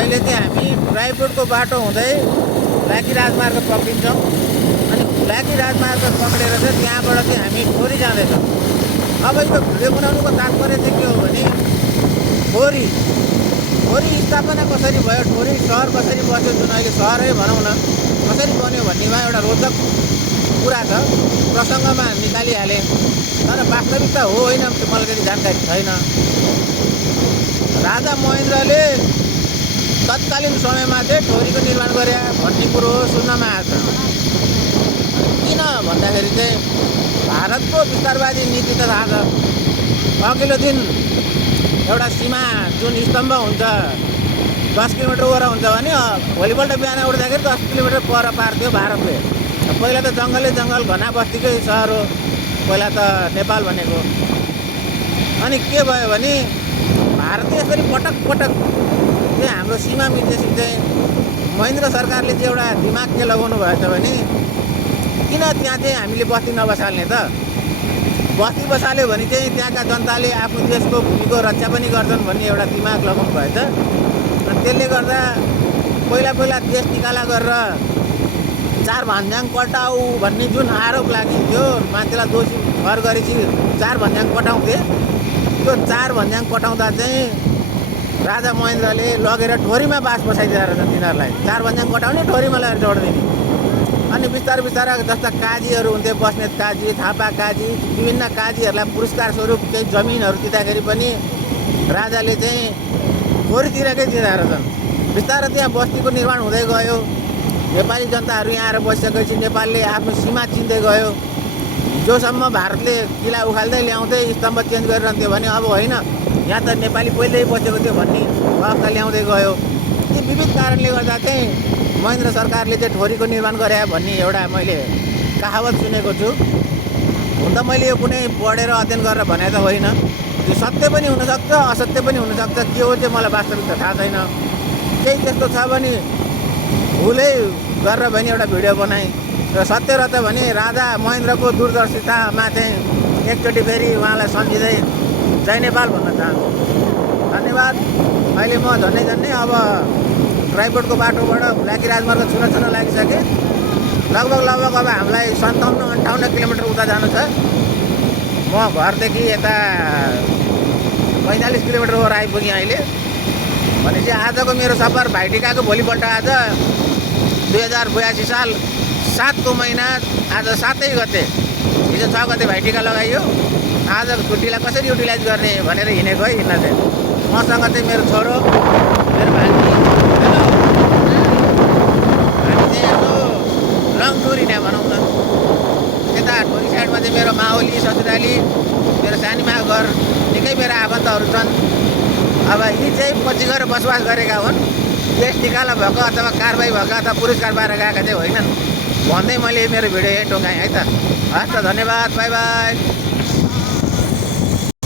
अहिले चाहिँ हामी ड्राइभरोडको बाटो हुँदै हुलाकी राजमार्ग पक्रिन्छौँ। अनि हुलाकी राजमार्ग पक्रेर चाहिँ त्यहाँबाट चाहिँ हामी ठोरी जाँदैछौँ। अब यो भिडियो बनाउनुको तात्पर्य चाहिँ के हो भने ठोरी स्थापना कसरी भयो, ठोरी सहर कसरी बस्यो, जुन अहिले सहरै भनौँ न कसरी बन्यो भन्नेमा एउटा रोचक कुरा छ, प्रसङ्गमा निकालिहालेँ। तर वास्तविकता हो होइन मलाई त्यति जानकारी छैन। राजा महेन्द्रले तत्कालीन समयमा चाहिँ ठोरीको निर्माण गरे भन्ने कुरो सुन्नमा आएको छ। किन भन्दाखेरि चाहिँ भारतको विस्तारवादी नीति त थाहा छ। अघिल्लो दिन एउटा सीमा जुन स्तम्भ हुन्छ 10 किलोमिटर वर हुन्छ भने भोलिपल्ट बिहान उठ्दाखेरि 10 किलोमिटर पर पार्थ्यो भारतले। पहिला त जङ्गलै जङ्गल घना बस्तीकै सहर हो पहिला त नेपाल भनेको। अनि के भयो भने भारतले यसरी पटक पटक चाहिँ हाम्रो सीमा मिचेपछि चाहिँ महेन्द्र सरकारले चाहिँ एउटा दिमाग के लगाउनु भएछ भने किन त्यहाँ चाहिँ हामीले बस्ती नबसाल्ने त, बस्ती बसाल्यो भने चाहिँ त्यहाँका जनताले आफ्नो देशको भूमिको रक्षा पनि गर्छन् भन्ने एउटा दिमाग लगाउनु भएछ। अनि त्यसले गर्दा पहिला देश निकाला गरेर 4 भन्ज्याङ कटाउ भन्ने जुन आरोप लागिन्थ्यो, मान्छेलाई दोषी भर गरेपछि 4 भन्ज्याङ कटाउँथे। त्यो 4 भन्ज्याङ कटाउँदा चाहिँ राजा महेन्द्रले लगेर ठोरीमा बास बसाइदिएर रहेछन् तिनीहरूलाई। 4 भन्ज्याङ कटाउने ठोरीमा लगेर जोडिदिने। अनि बिस्तारै जस्ता काजीहरू हुन्थे, बस्नेत काजी, थापा काजी, विभिन्न काजीहरूलाई पुरस्कार स्वरूप केही जमिनहरू दिँदाखेरि पनि राजाले चाहिँ ठोरीतिरकै दिँदा रहेछन्। बिस्तारै त्यहाँ बस्तीको निर्माण हुँदै गयो। नेपाली जनताहरू यहाँ आएर बसिसकेपछि नेपालले आफ्नो सीमा चिन्दै गयो। जोसम्म भारतले किला उखाल्दै ल्याउँदै स्तम्भ चेन्ज गरिरहन्थ्यो भने अब होइन, यहाँ त नेपाली पहिल्यै बसेको थियो भन्ने अवस्था ल्याउँदै गयो। ती विविध कारणले गर्दा चाहिँ महेन्द्र सरकारले चाहिँ ठोरीको निर्माण गरे भन्ने एउटा मैले कहावत सुनेको छु। हुन त मैले यो कुनै पढेर अध्ययन गरेर भने त होइन, त्यो सत्य पनि हुनसक्छ असत्य पनि हुनसक्छ। के हो चाहिँ मलाई वास्तविकता थाहा छैन। केही त्यस्तो छ भने भुलै गरेर भने एउटा भिडियो बनाएँ। र सत्य रहेछ भने राजा महेन्द्रको दूरदर्शितामा चाहिँ एकचोटि फेरि उहाँलाई सम्झिँदै जय नेपाल भन्न चाहन्छु। धन्यवाद। अहिले म झन्डै अब ड्राइभरोडको बाटोबाट हुलाकी राजमार्ग छुन लागिसके। लगभग अब हामीलाई 57-58 किलोमिटर उता जानु छ। म घरदेखि यता 45 किलोमिटर वर आइपुगेँ अहिले। भनेपछि आजको मेरो सफर भाइटिकाको भोलिपल्ट आज 2082 साल 7को महिना आज 7 गते, हिजो 6 गते भाइटिका लगाइयो। आजको छुट्टीलाई कसरी युटिलाइज गर्ने भनेर हिँडेको है। हिँड्न चाहिँ मसँग चाहिँ मेरो छोरो, मेरो भान्जी, हामी चाहिँ यसो लङ टुर हिँड्या भनौँ न। यता ठोरी साइडमा चाहिँ मेरो माओली, ससुराली, मेरो सानीमा घर, निकै मेरो आफन्तहरू छन्। अब यी चाहिँ पछि गएर बसोबास गरेका हुन्। देश निकाला भएको अथवा कारबाही भएका अथवा पुरस्कार पाएर गएका चाहिँ होइनन् भन्दै मैले मेरो भिडियो यही टोकाएँ है त। हस् त, धन्यवाद, बाई बाई।